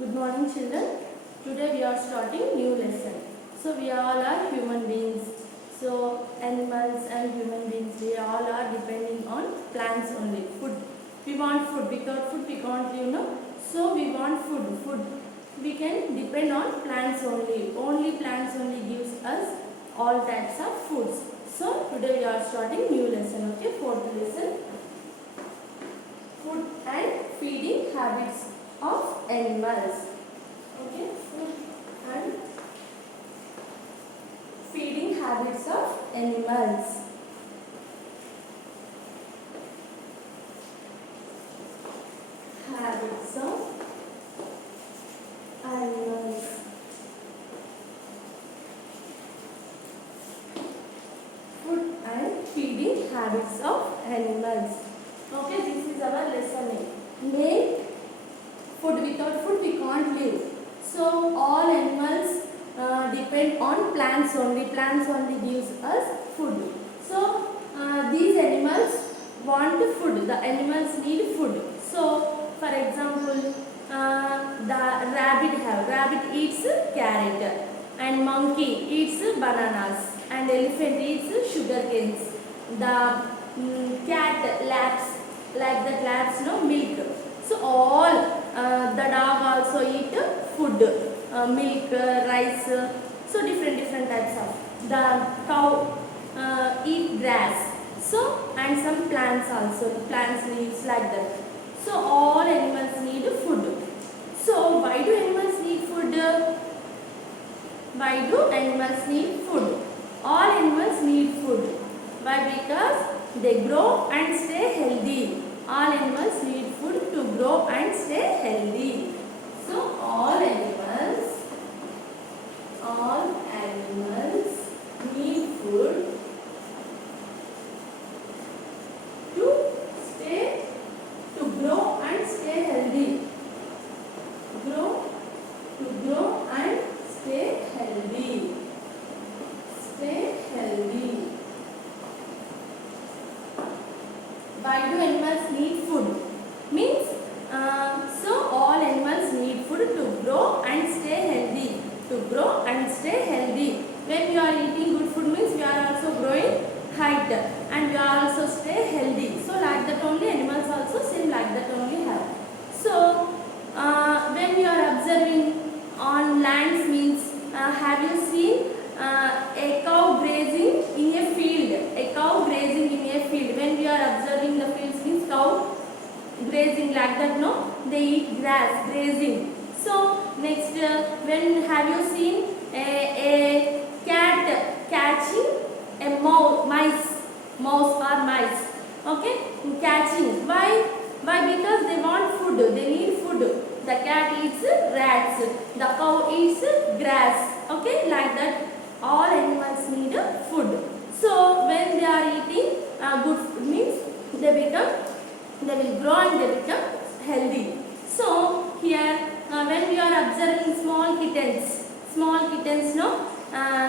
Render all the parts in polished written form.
Good morning, children. Today we are starting new lesson. So we all are human beings. So animals and human beings, we all are depending on plants only. Food. We want food. Without food we can't live, no? So we want food. Food. We can depend on plants only. Only plants only gives us all types of foods. So today we are starting new lesson. Okay, fourth lesson. Food and feeding habits of animals. Okay, food and feeding habits of animals. Habits of animals. Food and feeding habits of animals. Okay, this is our lesson name. Main food. Without food we can't live. So all animals depend on plants only. Plants only gives us food. So these animals want food. The animals need food. So for example, the rabbit eats carrot, and monkey eats bananas, and elephant eats sugar canes. The cat laps, like that laps no milk. So all the dog also eat food, milk, rice, so different types of. The cow eat grass. So and some plants also, plants leaves like that. So all animals need food. So why do animals need food? Why do animals need food? All animals need food. Why? Because they grow and stay healthy. All animals need food to grow and stay healthy. So all animals need food to stay, to grow and stay healthy. To grow and stay healthy. Stay healthy. Why do animals need food? Means, so all animals need food to grow and stay healthy. To grow and stay healthy. When we are eating good food means we are also growing height and we are also stay healthy. So like that only animals also same like that only have. So when we are observing on lands means, have you seen a cow grazing in a field? A cow grazing in a field. When we are observing the fields means cow grazing like that, no? They eat grass, grazing. So next, when have you seen a cat catching a mouse or mice? Okay, catching. Why? Because they want food. They need food. The cat eats rats. The cow eats grass. Okay, like that. All animals need food. So when they are eating good food means they will grow and they become healthy. So here when we are observing small kittens, no,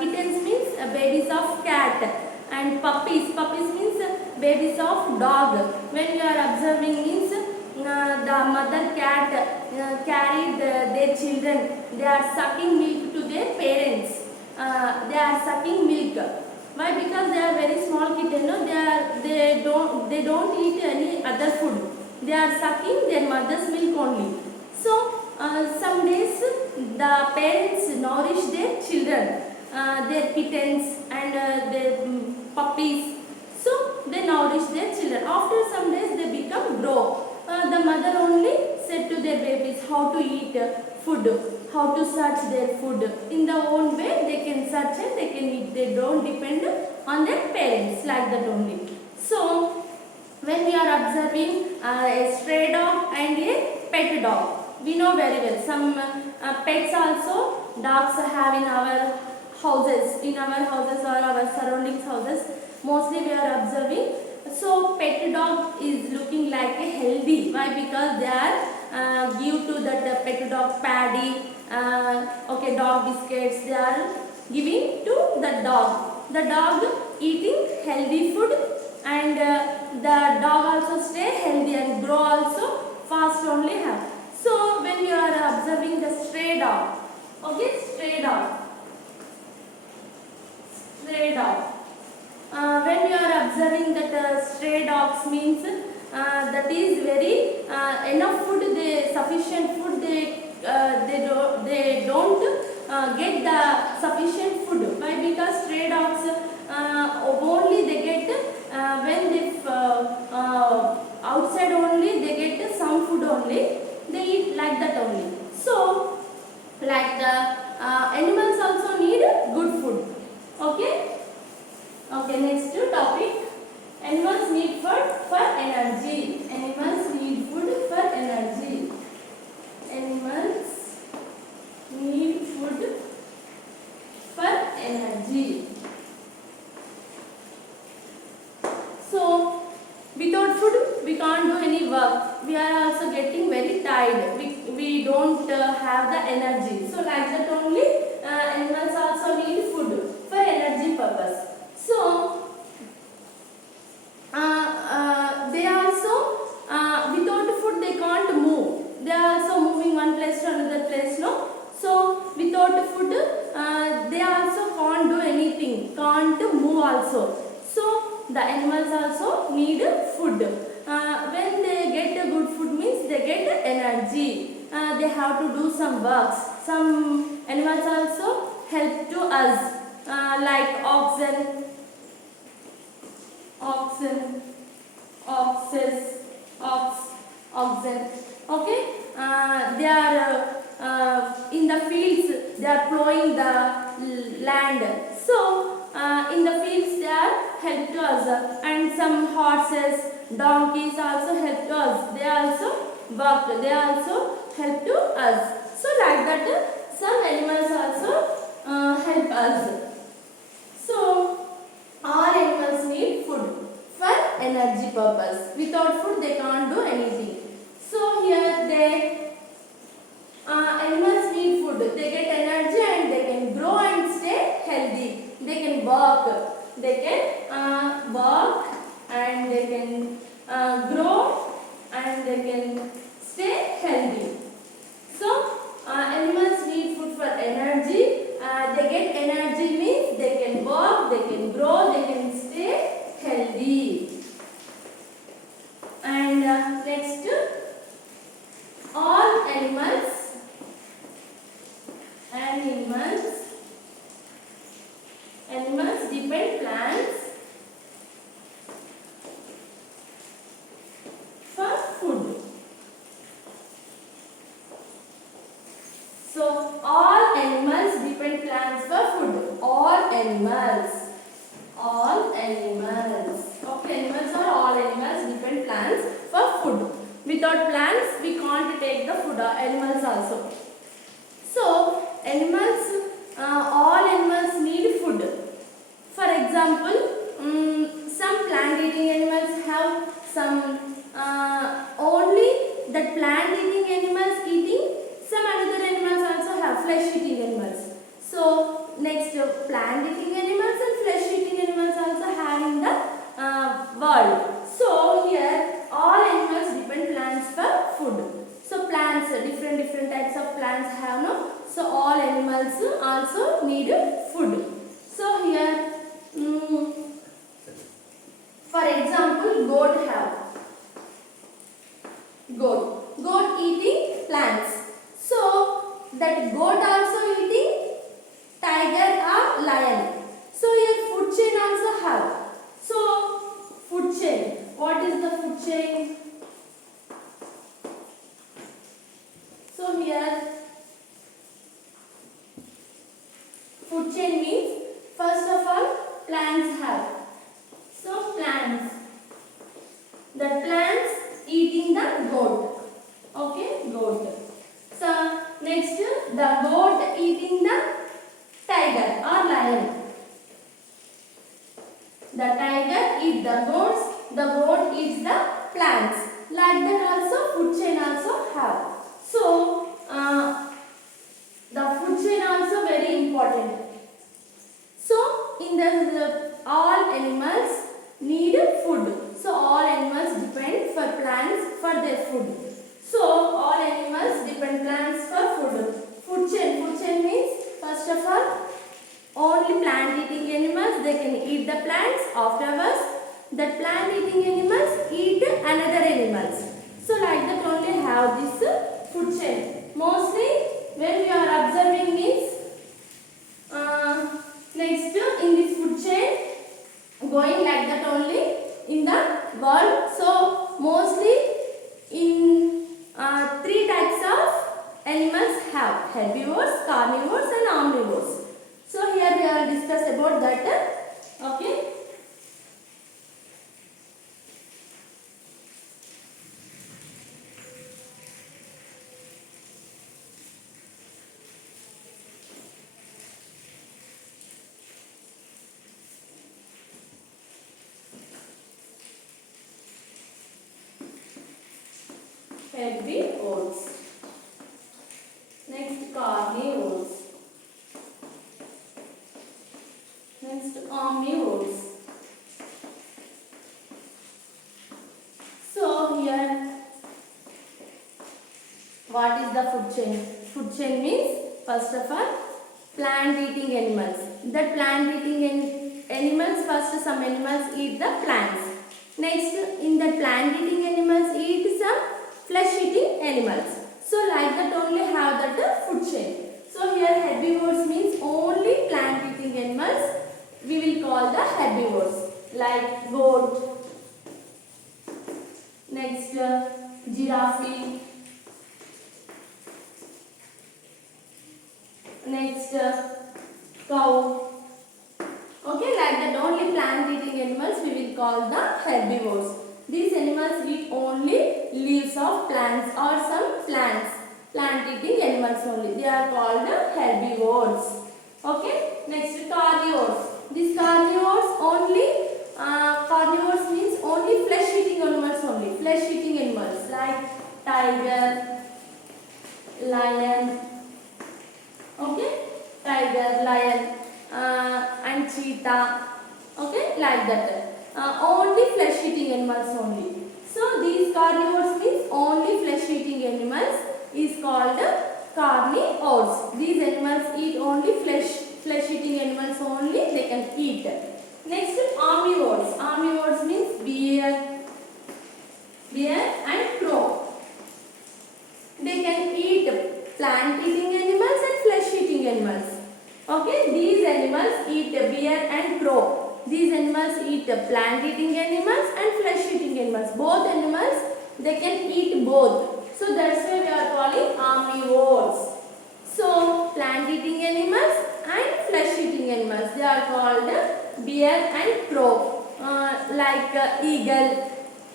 kittens means babies of cat, and puppies means babies of dog. When we are observing means the mother cat carried their children. They are sucking milk to their parents. They are sucking milk. Why? Because they are very small kitten. No, they don't eat any other food. They are sucking their mother's milk only. So some days the parents nourish their children, their kittens and their puppies. So they nourish their children. After some days they become grow. The mother only said to their babies how to eat food, how to search their food. In their own way they can search and they can eat. They don't depend on their parents, like that only. So when we are observing a stray dog and a pet dog, we know very well. Some pets also dogs have in our houses, or our surroundings houses. Mostly we are observing. So pet dog is looking like a healthy. Why? Because they are give to that pet dog paddy, okay, dog biscuits. They are giving to the dog. The dog eating healthy food, and the dog also stay healthy and grow also fast only have. So when you are observing stray dog. When you are observing that stray dogs means that is very enough food, they sufficient food, they don't get the sufficient food. Why? Because stray dogs only they get when they outside only they get some food only, they eat like that only. So like the animals also need good food. Okay. Okay, next topic. Animals need food for energy. Animals need food for energy. Animals need food for energy. So, without food, we can't do any work. We are also getting very tired. We don't have the energy. So, like that only, animals also need food for energy purpose. So, they also without food they can't move. They are also moving one place to another place, no? So without food they also can't do anything, can't move also. So the animals also need food. When they get good food means they get energy. They have to do some works. Some animals also help to us, like oxen, oxen. Okay, they are in the fields. They are plowing the land. So in the fields they are help to us, and some horses, donkeys also help to us. They also work. They also help to us. So like that, some animals also help us. So all animals need food for energy purpose. Without food they can't do anything. So here they animals need food. They get energy and they can grow and stay healthy. They can walk. They can walk and they can grow and they can stay healthy. So animals need food for energy. They get energy means they can walk, they can grow, they can stay healthy. And next, all animals depend plants for food. So all animals depend plants for food. All animals. Okay, animals or all animals depend plants for food. Without plants, we can't take the food. Animals also. So animals, all animals need food. For example, some plant-eating animals have some only that plant-eating animals eating. Some other animals also have flesh-eating animals. So next, plant-eating animals and flesh-eating animals also have in the world. So here all animals depend plants for food. So plants, different types of plants have, no? So all animals also need food. So here, for example, goat have. Goat eating plants. So that goat also eating tiger or lion. So here food chain also have. So food chain. What is the food chain? So here food chain means first of all plants have. So plants. The plants eating the goat. Okay, goat. So next, the goat eating the tiger or lion. The tiger eats the goats. The goat eats the plants. Like that also food chain also have. So the food chain also very important. So in the all animals need food. So all animals depend for plants for their food. So all animals depend plants for food. Food chain means first of all only plants plant-eating animals, they can eat the plants. Afterwards, the plant-eating animals eat another animals. So like that only have this food chain. Mostly when we are observing means next in this food chain going like that only in the world. So mostly in three types of animals have herbivores, carnivores and omnivores. So here we will discuss about that. Okay. Herbivores. Next carnivores. Next omnivores. So here what is the food chain? Food chain means first of all plant eating animals. The plant eating animals, first some animals eat the plants. Next in the plant eating animals eat some flesh eating animals. So like that only have that food chain. So here herbivores means only plant eating animals. We will call the herbivores like goat. Next giraffe. Next cow. Okay, like that only plant eating animals we will call the herbivores. These animals eat only leaves of plants or some plants. Plant eating animals only. They are called herbivores. Okay, next carnivores. These carnivores only carnivores means only flesh eating animals only. Flesh eating animals like tiger, lion. Okay, tiger, lion and cheetah. Okay, like that. Only flesh eating animals only. So these carnivores means only flesh eating animals is called carnivores. These animals eat only flesh eating animals only they can eat. Next omnivores. Omnivores means bear and crow. They can eat plant eating animals and flesh eating animals. Okay, these animals eat bear and crow. These animals eat plant eating animals and flesh eating animals. Both animals they can eat both. So that's why we are calling omnivores. So plant eating animals and flesh eating animals they are called bear and crow. Like eagle.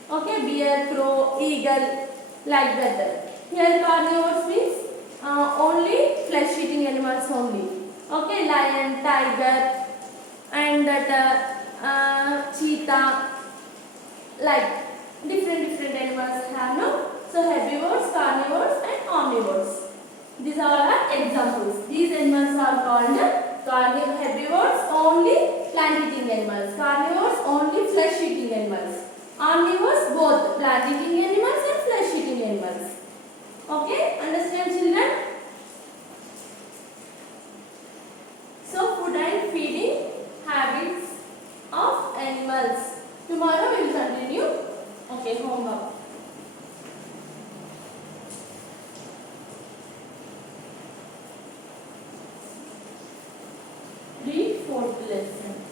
Okay, bear, crow, eagle, like that. Here carnivores means only flesh eating animals only. Okay, lion, tiger and that cheetah, like different animals have no. So herbivores, carnivores and omnivores. These are all examples. These animals are called herbivores, only plant eating animals. Carnivores, only flesh eating animals. Omnivores, both plant eating animals and flesh eating animals. Okay, understand children? So food and feeding habits of animals. Tomorrow we will continue. Okay, homework. Read fourth lesson.